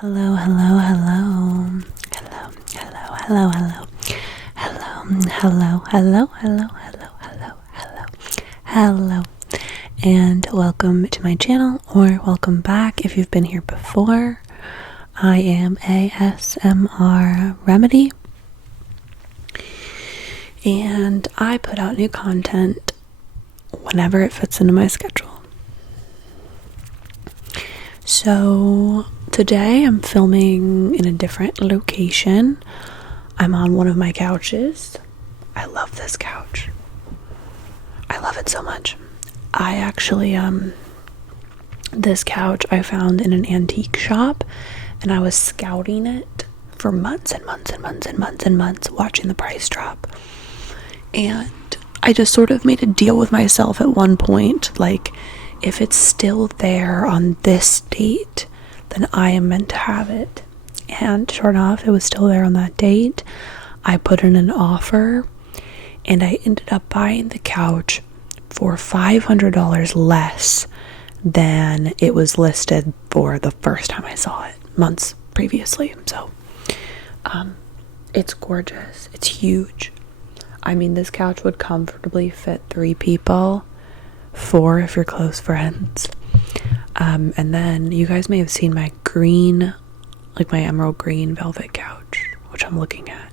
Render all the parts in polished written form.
Hello, hello, hello. Hello, hello, hello, hello. Hello, hello, hello, hello, hello, hello, hello, hello. And welcome to my channel, or welcome back if you've been here before. I am ASMR Remedy, and I put out new content whenever it fits into my schedule. So today I'm filming in a different location. I'm on one of my couches. I love this couch. I love it so much. I actually this couch I found in an antique shop, and I was scouting it for months and months and months and months and months, watching the price drop. And I just sort of made a deal with myself at one point, like, if it's still there on this date, then I am meant to have it. And sure enough, it was still there on that date. I put in an offer, and I ended up buying the couch for $500 less than it was listed for the first time I saw it, months previously. So, it's gorgeous. It's huge. I mean, this couch would comfortably fit 3 people. 4 if you're close friends. And then you guys may have seen my green, like my emerald green velvet couch, which I'm looking at,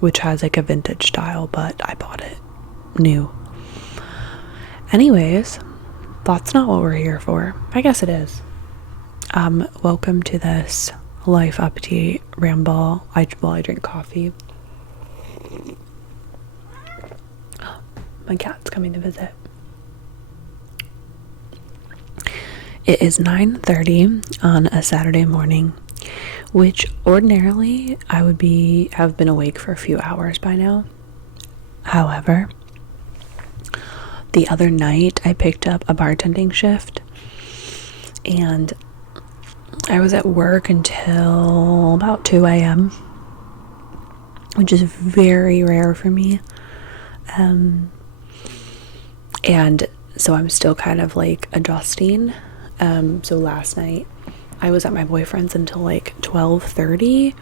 which has like a vintage style, but I bought it new. Anyways, that's not what we're here for. I guess it is. Welcome to this life update ramble while I drink coffee. My cat's coming to visit. It is 9:30 on a Saturday morning, which ordinarily I would have been awake for a few hours by now. However, the other night I picked up a bartending shift, and I was at work until about 2 a.m., which is very rare for me. And so I'm still kind of like adjusting. So last night I was at my boyfriend's until like 12:30,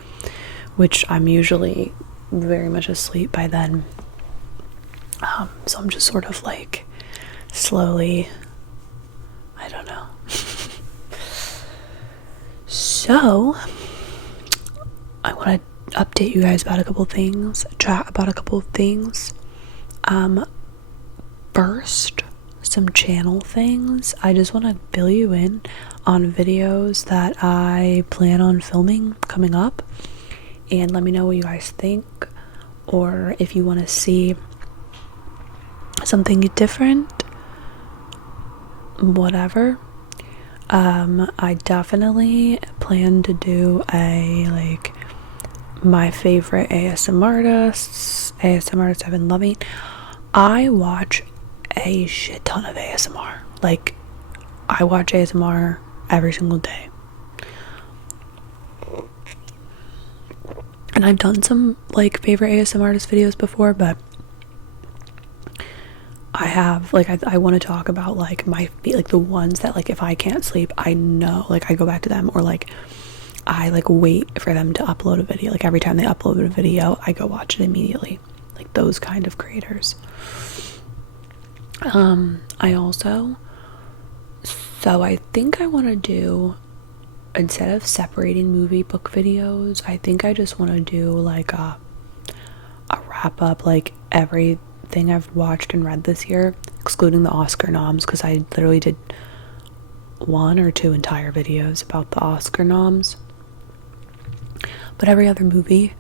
which I'm usually very much asleep by then. So I'm just sort of like slowly, I don't know. So I want to update you guys about a couple things, chat about a couple of things. First, some channel things. I just want to fill you in on videos that I plan on filming coming up, and let me know what you guys think, or if you want to see something different, whatever. I definitely plan to do my favorite ASMR artists I've been loving. I watch a shit ton of ASMR. Like, I watch ASMR every single day. And I've done some like favorite ASMR artist videos before, but I have I want to talk about like the ones that, like, if I can't sleep, I know, like, I go back to them, or like I like wait for them to upload a video. Like, every time they upload a video, I go watch it immediately. Like, those kind of creators. I think I want to do, instead of separating movie book videos, I think I just want to do like a wrap up, like everything I've watched and read this year, excluding the Oscar noms, because I literally did 1 or 2 entire videos about the Oscar noms. But every other movie,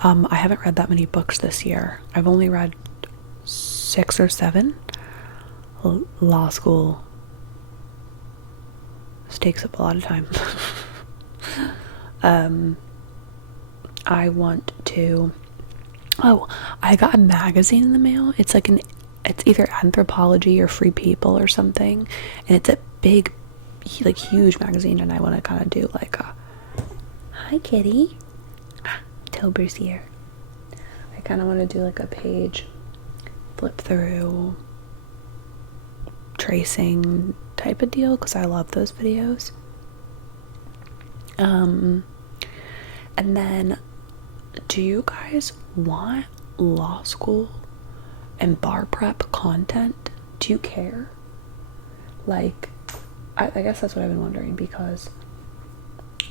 I haven't read that many books this year. I've only read 6 or 7. Law school takes up a lot of time. I want to. Oh, I got a magazine in the mail. It's either Anthropology or Free People or something, and it's a big, like, huge magazine. And I want to kind of do like a, hi kitty, Tober's here. I kind of want to do like a page flip through tracing type of deal, because I love those videos. And then, do you guys want law school and bar prep content? Do you care? Like, I guess that's what I've been wondering, because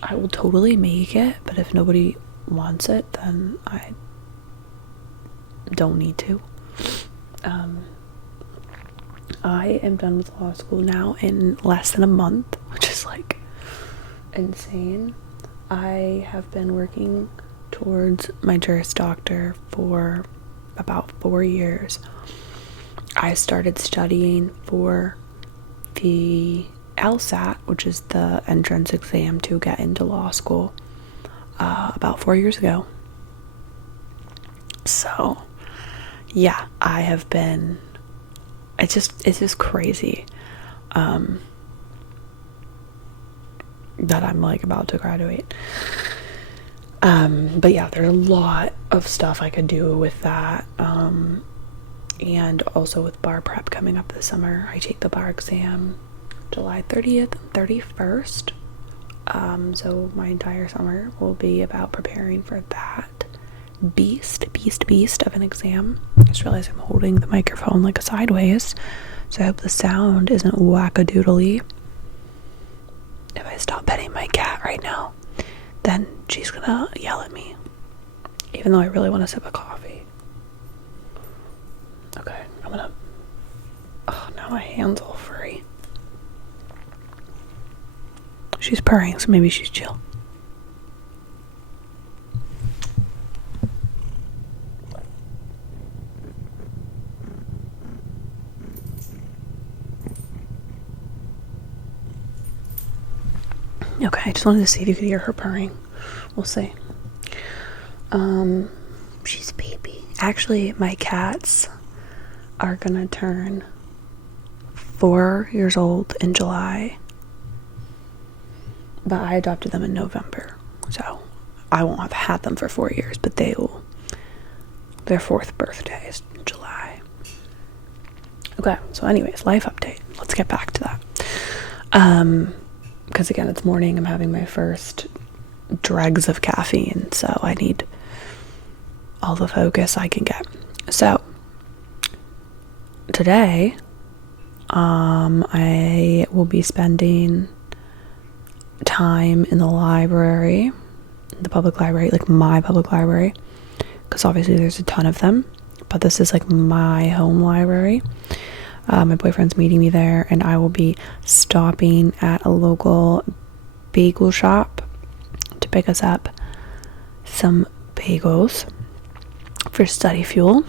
I will totally make it, but if nobody wants it, then I don't need to. I am done with law school now in less than a month, which is like insane. I have been working towards my Juris Doctor for about 4 years. I started studying for the LSAT, which is the entrance exam to get into law school, about 4 years ago. So yeah, I have been, it's just crazy that I'm like about to graduate. But yeah, there's a lot of stuff I could do with that. And also with bar prep coming up this summer. I take the bar exam July 30th and 31st. So my entire summer will be about preparing for that beast of an exam. I just realized I'm holding the microphone like sideways, so I hope the sound isn't wackadoodly. If I stop petting my cat right now, then she's gonna yell at me, even though I really want to sip a coffee. Okay, I'm gonna, oh, now my hand's all furry. She's purring, so maybe she's chill. Okay, I just wanted to see if you could hear her purring. We'll see. She's a baby. Actually, my cats are gonna turn 4 years old in July, but I adopted them in November, so I won't have had them for 4 years, but their 4th birthday is in July. Okay, so anyways, life update. Let's get back to that. Because again, it's morning, I'm having my first dregs of caffeine, so I need all the focus I can get. So today, I will be spending time in the library, the public library, like my public library, because obviously there's a ton of them, but this is like my home library. My boyfriend's meeting me there, and I will be stopping at a local bagel shop to pick us up some bagels for study fuel.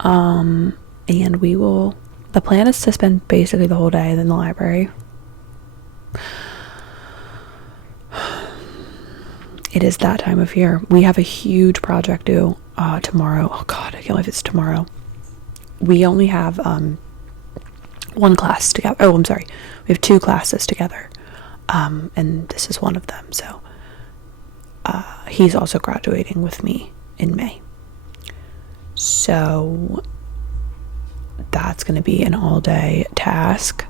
And the plan is to spend basically the whole day in the library. It is that time of year. We have a huge project due tomorrow. Oh god, I can't believe it's tomorrow. We only have one class together. Oh, I'm sorry. We have 2 classes together. And this is one of them. So he's also graduating with me in May. So that's going to be an all-day task.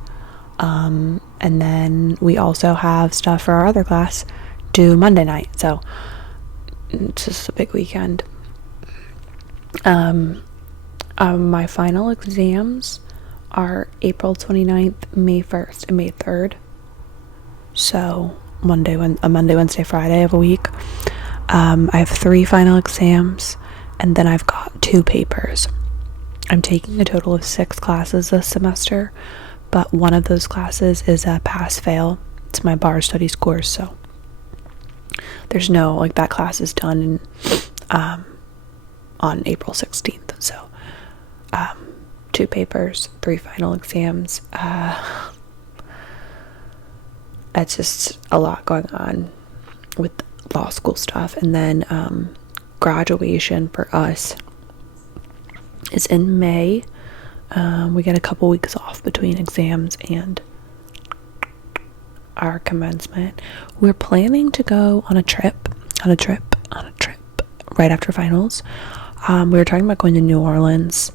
And then we also have stuff for our other class due Monday night. So it's just a big weekend. My final exams are April 29th, May 1st, and May 3rd. So Monday, Wednesday, Friday of a week. I have 3 final exams, and then I've got 2 papers. I'm taking a total of 6 classes this semester, but one of those classes is a pass-fail. It's my bar studies course, so there's no, like, that class is done on April 16th, so 2 papers, 3 final exams. It's just a lot going on with law school stuff. And then graduation for us is in May. We get a couple weeks off between exams and our commencement. We're planning to go on a trip right after finals. We were talking about going to New Orleans,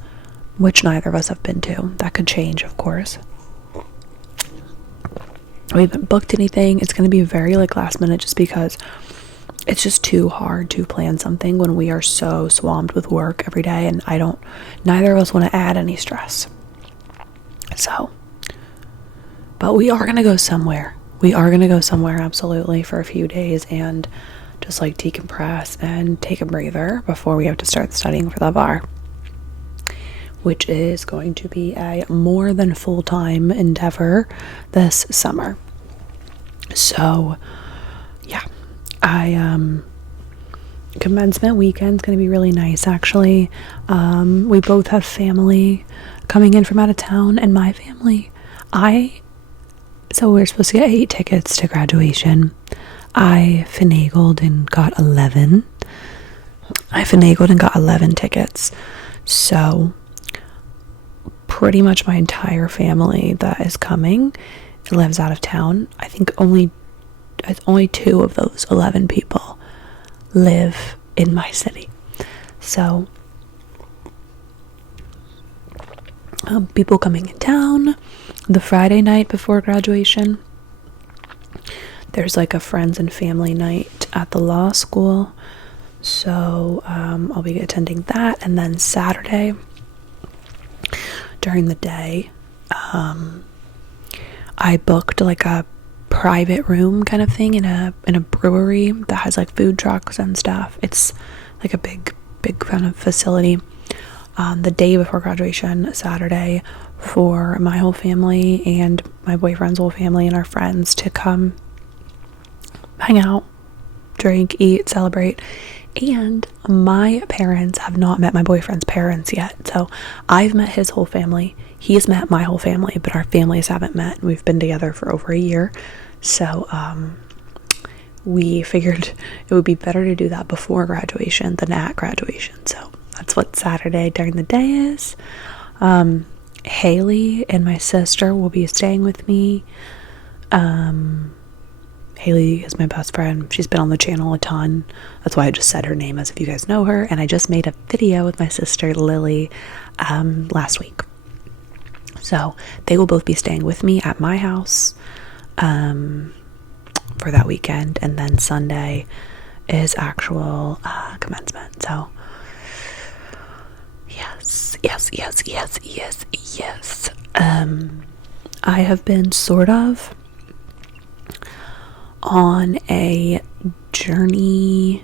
which neither of us have been to. That could change, of course. We haven't booked anything. It's going to be very like last minute just because it's just too hard to plan something when we are so swamped with work every day, and neither of us want to add any stress. So, but we are going to go somewhere. We are going to go somewhere, absolutely, for a few days and just like decompress and take a breather before we have to start studying for the bar, which is going to be a more than full-time endeavor this summer. So, yeah, commencement weekend's going to be really nice, actually. We both have family coming in from out of town, and my family, so we're supposed to get 8 tickets to graduation. I finagled and got 11 tickets. So pretty much my entire family that is coming lives out of town. I think only 2 of those 11 people live in my city. So people coming in town the Friday night before graduation. There's like a friends and family night at the law school, so I'll be attending that. And then Saturday during the day, I booked like a private room kind of thing in a brewery that has like food trucks and stuff. It's like a big kind of facility. The day before graduation, Saturday, for my whole family and my boyfriend's whole family and our friends to come hang out, drink, eat, celebrate. And my parents have not met my boyfriend's parents yet, so I've met his whole family, he's met my whole family, but our families haven't met. We've been together for over a year, so we figured it would be better to do that before graduation than at graduation. So that's what Saturday during the day is. Haley and my sister will be staying with me. Haley is my best friend. She's been on the channel a ton. That's why I just said her name, as if you guys know her. And I just made a video with my sister Lily last week. So they will both be staying with me at my house for that weekend. And then Sunday is actual commencement. So yes. I have been sort of on a journey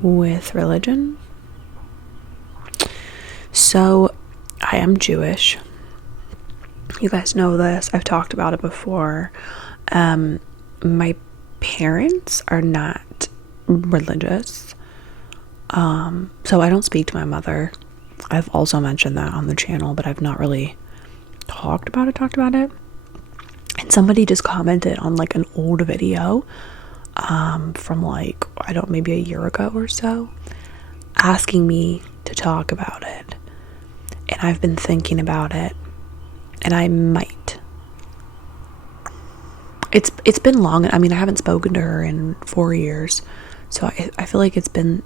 with religion. So I am Jewish. You guys know this. I've talked about it before. My parents are not religious. So I don't speak to my mother. I've also mentioned that on the channel, but I've not really talked about it. And somebody just commented on like an old video from like, maybe a year ago or so, asking me to talk about it. And I've been thinking about it, and I might. It's been long. I mean, I haven't spoken to her in 4 years, so I feel like it's been,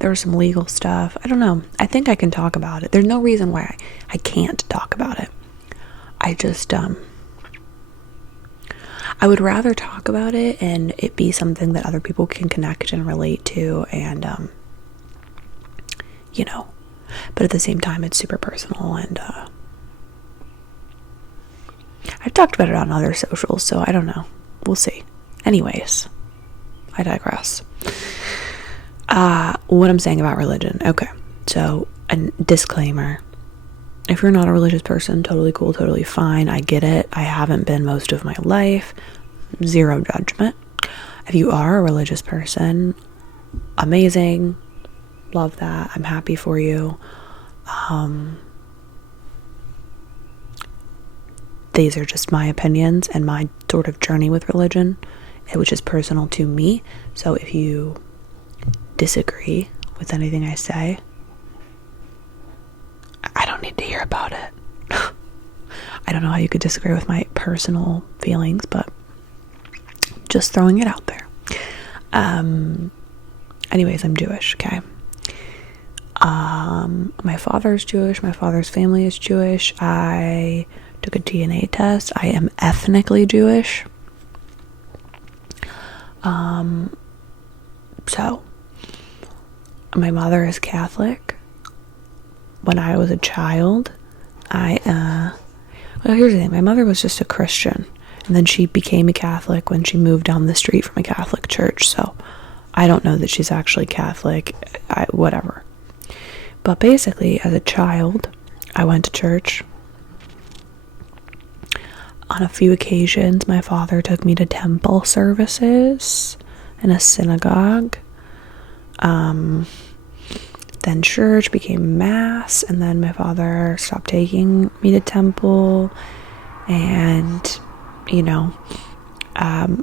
there was some legal stuff. I don't know. I think I can talk about it. There's no reason why I can't talk about it. I just, I would rather talk about it and it be something that other people can connect and relate to, and, but at the same time, it's super personal, and, I've talked about it on other socials, so I don't know. We'll see. Anyways, I digress. What I'm saying about religion. Okay, so a disclaimer. If you're not a religious person, totally cool, totally fine. I get it. I haven't been most of my life. Zero judgment. If you are a religious person, amazing. Love that. I'm happy for you. These are just my opinions and my sort of journey with religion, which is personal to me. So if you disagree with anything I say, I don't need to hear about it. I don't know how you could disagree with my personal feelings, but just throwing it out there. Anyways, I'm Jewish, okay? My father's Jewish. My father's family is Jewish. I took a DNA test. I am ethnically Jewish. So my mother is Catholic. When I was a child, well, here's the thing. My mother was just a Christian, and then she became a Catholic when she moved down the street from a Catholic church. So I don't know that she's actually Catholic, whatever. But basically, as a child, I went to church. On a few occasions, my father took me to temple services in a synagogue. Then church became mass, and then my father stopped taking me to temple. And,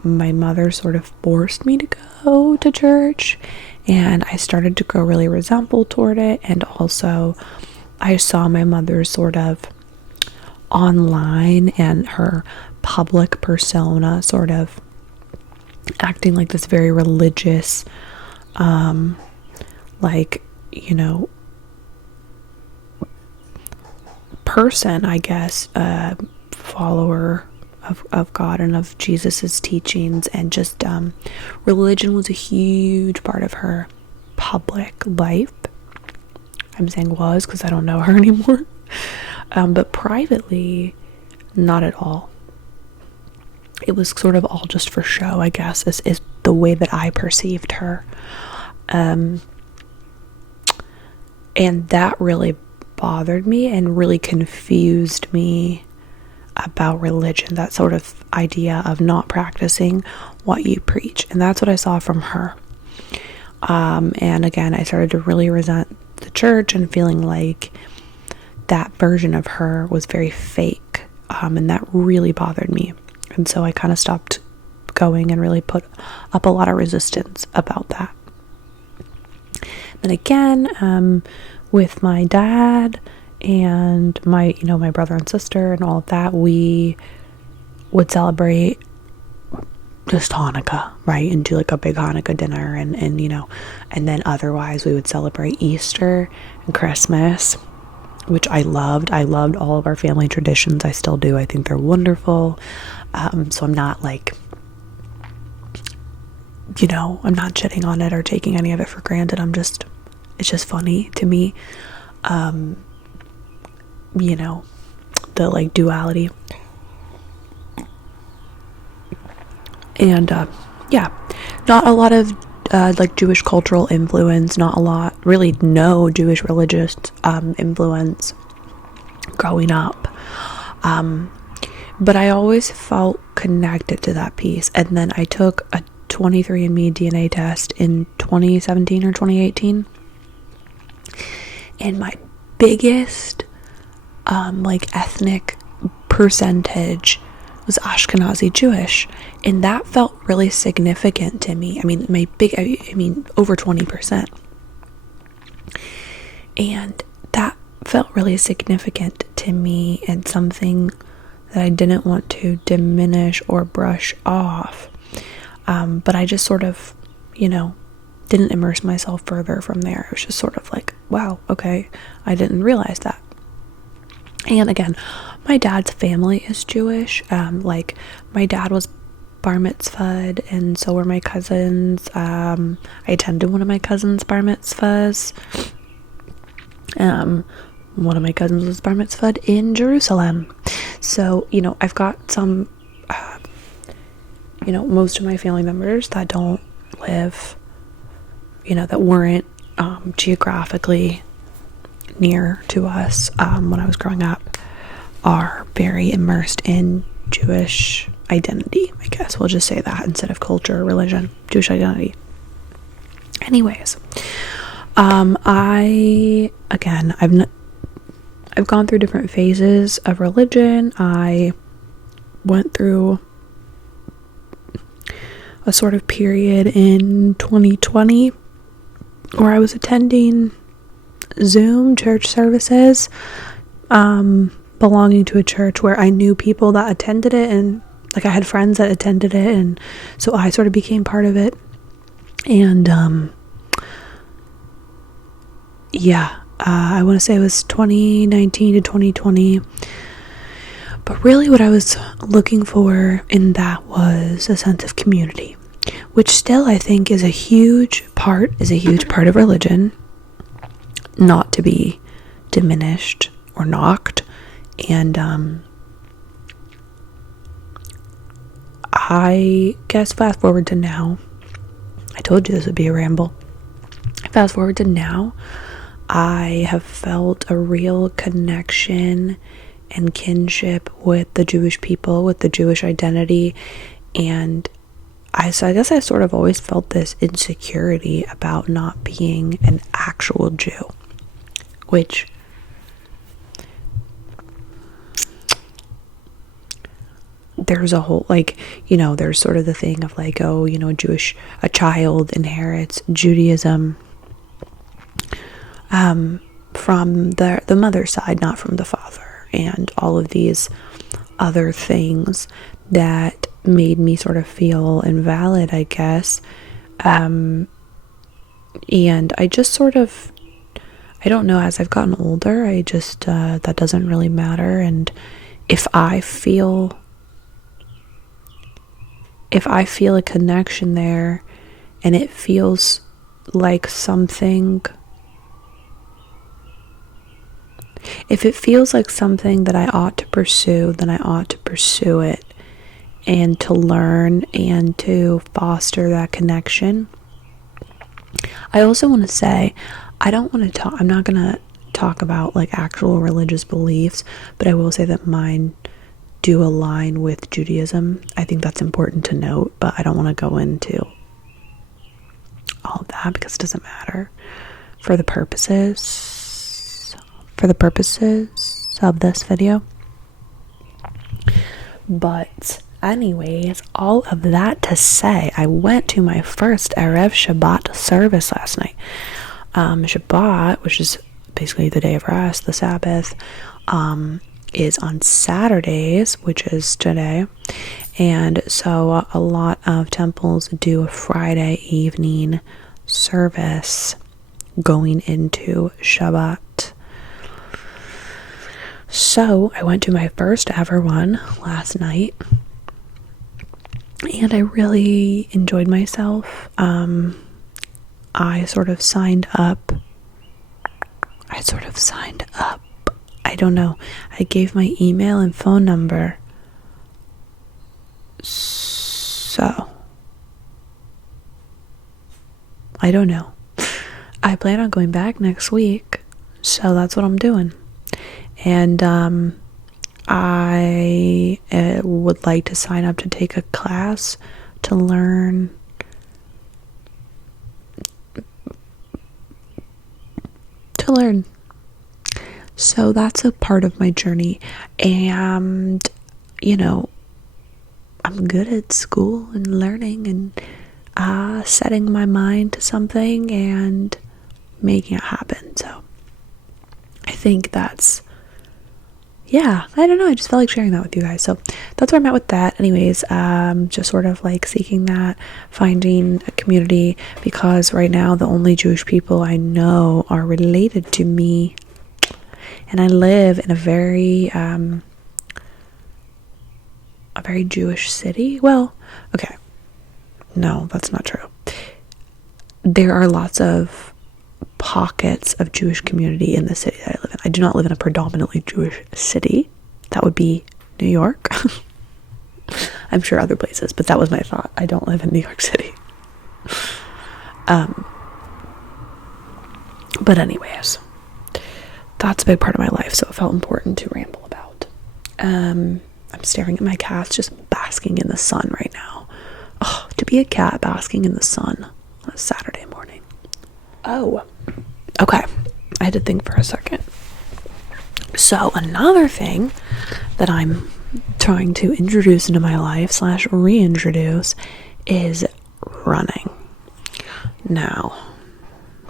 my mother sort of forced me to go to church, and I started to grow really resentful toward it. And also I saw my mother sort of online and her public persona sort of acting like this very religious, person, I guess, follower of God and of Jesus's teachings, and just religion was a huge part of her public life. I'm saying was because I don't know her anymore, but privately, not at all. It was sort of all just for show, I guess, is the way that I perceived her. And that really bothered me and really confused me about religion, that sort of idea of not practicing what you preach. And that's what I saw from her. And again, I started to really resent the church and feeling like that version of her was very fake. And that really bothered me. And so I kind of stopped going and really put up a lot of resistance about that. Then again, with my dad and my brother and sister and all of that, we would celebrate just Hanukkah, right? And do like a big Hanukkah dinner and then otherwise we would celebrate Easter and Christmas, which I loved. I loved all of our family traditions. I still do. I think they're wonderful. So I'm not like, I'm not shitting on it or taking any of it for granted. It's just funny to me. The like duality. And not a lot of like Jewish cultural influence, not a lot, really no Jewish religious influence growing up. But I always felt connected to that piece. And then I took a 23andMe DNA test in 2017 or 2018. And my biggest ethnic percentage was Ashkenazi Jewish, and that felt really significant to me. I mean, over 20%. And that felt really significant to me and something that I didn't want to diminish or brush off. But I just sort of, didn't immerse myself further from there. It was just sort of like, wow, okay, I didn't realize that. And again, my dad's family is Jewish. My dad was bar mitzvahed, and so were my cousins. I attended one of my cousins' bar mitzvahs. One of my cousins was bar mitzvahed in Jerusalem. So, I've got some, most of my family members that don't live, that weren't geographically near to us when I was growing up, are very immersed in Jewish identity, I guess. We'll just say that instead of culture or religion. Jewish identity. Anyways, I've gone through different phases of religion. I went through a sort of period in 2020 where I was attending Zoom church services, belonging to a church where I knew people that attended it, and like I had friends that attended it, and so I sort of became part of it. And I want to say it was 2019 to 2020, But really what I was looking for in that was a sense of community, which still I think is a huge part of religion, not to be diminished or knocked. And I guess fast forward to now, I told you this would be a ramble. Fast forward to now, I have felt a real connection and kinship with the Jewish people, with the Jewish identity, and I guess I sort of always felt this insecurity about not being an actual Jew, which there's a whole, like, you know, there's sort of the thing of like, oh, you know, a child inherits Judaism from the mother's side, not from the father, and all of these other things that made me sort of feel invalid, I guess. And I just sort of, I don't know, as I've gotten older, I just, that doesn't really matter. And if I feel a connection there, and it feels like something, if it feels like something that I ought to pursue, then I ought to pursue it, and to learn and to foster that connection. I also want to say, I'm not going to talk about like actual religious beliefs, but I will say that mine do align with Judaism. I think that's important to note, but I don't want to go into all of that because it doesn't matter for the purposes of this video. But anyways, all of that to say, I went to my first Erev Shabbat service last night. Shabbat, which is basically the day of rest, the Sabbath, is on Saturdays, which is today. And so a lot of temples do a Friday evening service going into Shabbat. So I went to my first ever one last night, and I really enjoyed myself. I sort of signed up. I don't know. I gave my email and phone number. So I don't know. I plan on going back next week, so that's what I'm doing. And I would like to sign up to take a class to learn So that's a part of my journey. And, you know, I'm good at school and learning and setting my mind to something and making it happen. So I think that's, yeah, I don't know, I just felt like sharing that with you guys. So that's where I'm at with that. Anyways, just sort of like seeking that, finding a community, because right now the only Jewish people I know are related to me, and I live in a very Jewish city. Well, okay, no, that's not true. There are lots of pockets of Jewish community in the city that I live in. I do not live in a predominantly Jewish city. That would be New York. I'm sure other places, but that was my thought. I don't live in New York City. But anyways, that's a big part of my life, so it felt important to ramble about. I'm staring at my cats just basking in the sun right now. Oh, to be a cat basking in the sun on a Saturday morning. Oh, okay. I had to think for a second. So another thing that I'm trying to introduce into my life / reintroduce is running. Now,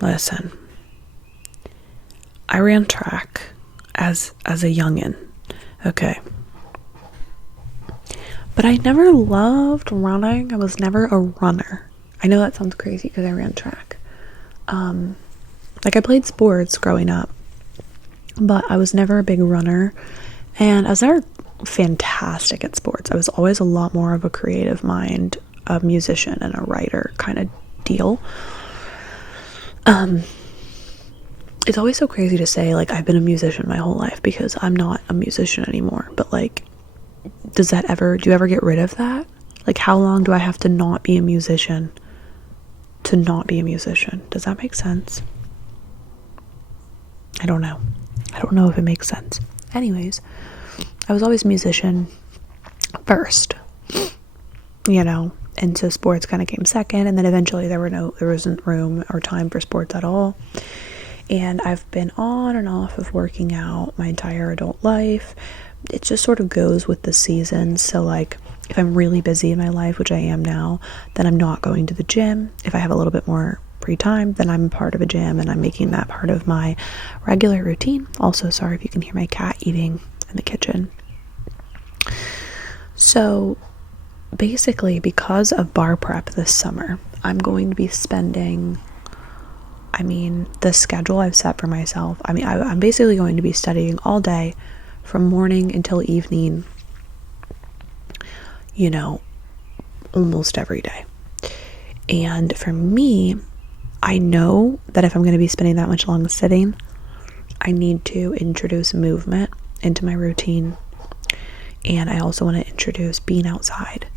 listen. I ran track as a youngin', okay? But I never loved running. I was never a runner. I know that sounds crazy because I ran track. Like I played sports growing up, but I was never a big runner, and I was never fantastic at sports. I was always a lot more of a creative mind, a musician and a writer kind of deal. It's always so crazy to say, like, I've been a musician my whole life, because I'm not a musician anymore. But, like, do you ever get rid of that? Like, how long do I have to not be a musician to not be a musician? Does that make sense? I don't know. I don't know if it makes sense. Anyways, I was always a musician first, and so sports kind of came second, and then eventually there wasn't room or time for sports at all. And I've been on and off of working out my entire adult life. It just sort of goes with the seasons. So, like, if I'm really busy in my life, which I am now, then I'm not going to the gym. If I have a little bit more free time, then I'm part of a gym, and I'm making that part of my regular routine. Also, sorry if you can hear my cat eating in the kitchen. So basically, because of bar prep this summer, I'm going to be spending, the schedule I've set for myself, I'm basically going to be studying all day from morning until evening, almost every day. And for me, I know that if I'm going to be spending that much long sitting, I need to introduce movement into my routine. And I also want to introduce being outside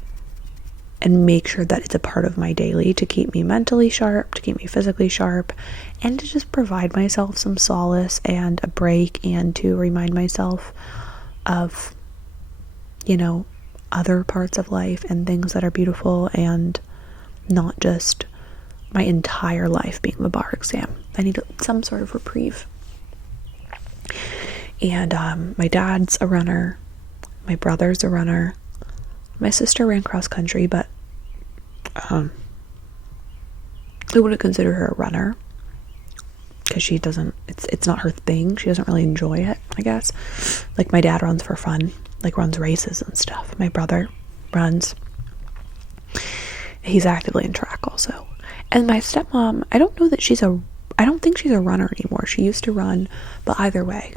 and make sure that it's a part of my daily to keep me mentally sharp, to keep me physically sharp, and to just provide myself some solace and a break, and to remind myself of, other parts of life and things that are beautiful, and not just my entire life being the bar exam. I need some sort of reprieve. And my dad's a runner. My brother's a runner. My sister ran cross country, but I wouldn't consider her a runner, because she doesn't, it's not her thing. She doesn't really enjoy it, I guess. Like, my dad runs for fun, like runs races and stuff. My brother runs. He's actively in track also. And my stepmom, I don't think she's a runner anymore. She used to run, but either way,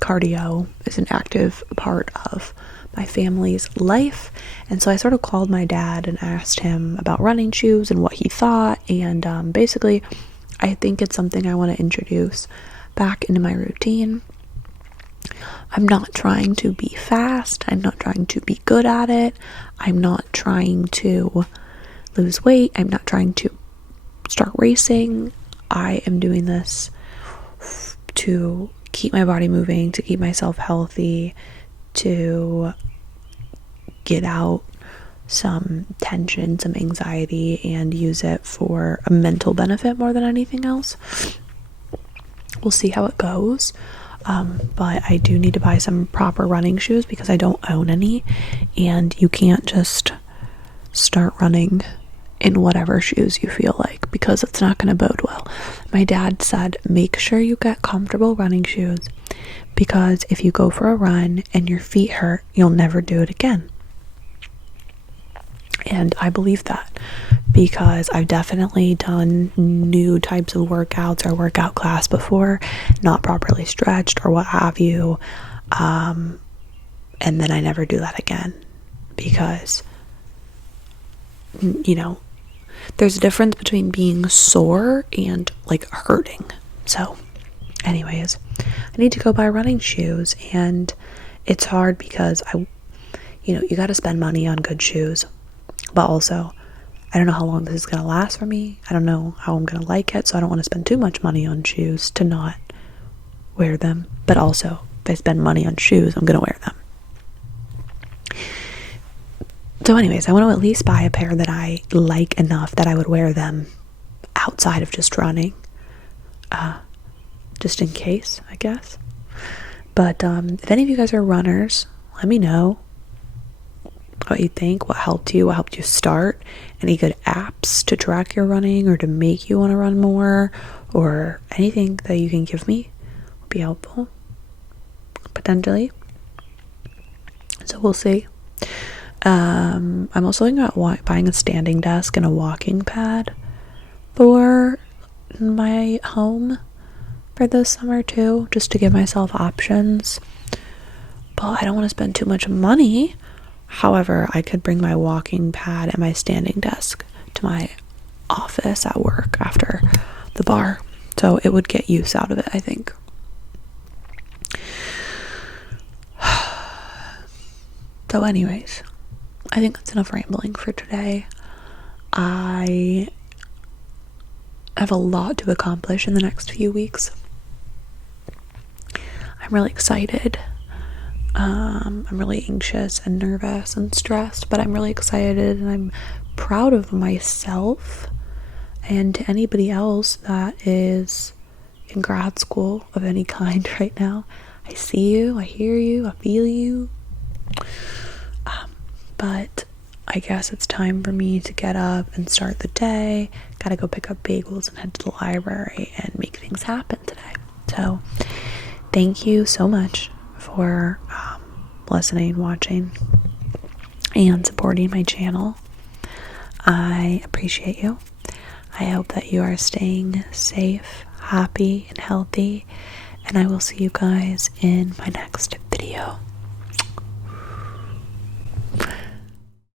cardio is an active part of my family's life. And so I sort of called my dad and asked him about running shoes and what he thought. And basically, I think it's something I want to introduce back into my routine. I'm not trying to be fast. I'm not trying to be good at it. I'm not trying to lose weight. I'm not trying to start racing. I am doing this to keep my body moving, to keep myself healthy, to get out some tension, some anxiety, and use it for a mental benefit more than anything else. We'll see how it goes. But I do need to buy some proper running shoes, because I don't own any, and you can't just start running in whatever shoes you feel like, because it's not going to bode well. My dad said, make sure you get comfortable running shoes, because if you go for a run and your feet hurt, you'll never do it again. And I believe that, because I've definitely done new types of workouts or workout class before, not properly stretched or what have you, and then I never do that again, because there's a difference between being sore and like hurting. So anyways, I need to go buy running shoes, and it's hard because you got to spend money on good shoes, but also I don't know how long this is going to last for me. I don't know how I'm going to like it, so I don't want to spend too much money on shoes to not wear them. But also, if I spend money on shoes, I'm going to wear them. So anyways, I want to at least buy a pair that I like enough that I would wear them outside of just running. Just in case, I guess. But if any of you guys are runners, let me know what you think, what helped you start, any good apps to track your running or to make you want to run more, or anything that you can give me would be helpful, potentially. So we'll see. I'm also thinking about buying a standing desk and a walking pad for my home for this summer too, just to give myself options. well, I don't want to spend too much money. However, I could bring my walking pad and my standing desk to my office at work after the bar. So it would get use out of it, I think. So anyways, I think that's enough rambling for today. I have a lot to accomplish in the next few weeks. I'm really excited. I'm really anxious and nervous and stressed, but I'm really excited and I'm proud of myself. And to anybody else that is in grad school of any kind right now, I see you, I hear you, I feel you. But I guess it's time for me to get up and start the day. Gotta go pick up bagels and head to the library and make things happen today. So thank you so much for listening, watching, and supporting my channel. I appreciate you. I hope that you are staying safe, happy, and healthy, and I will see you guys in my next video.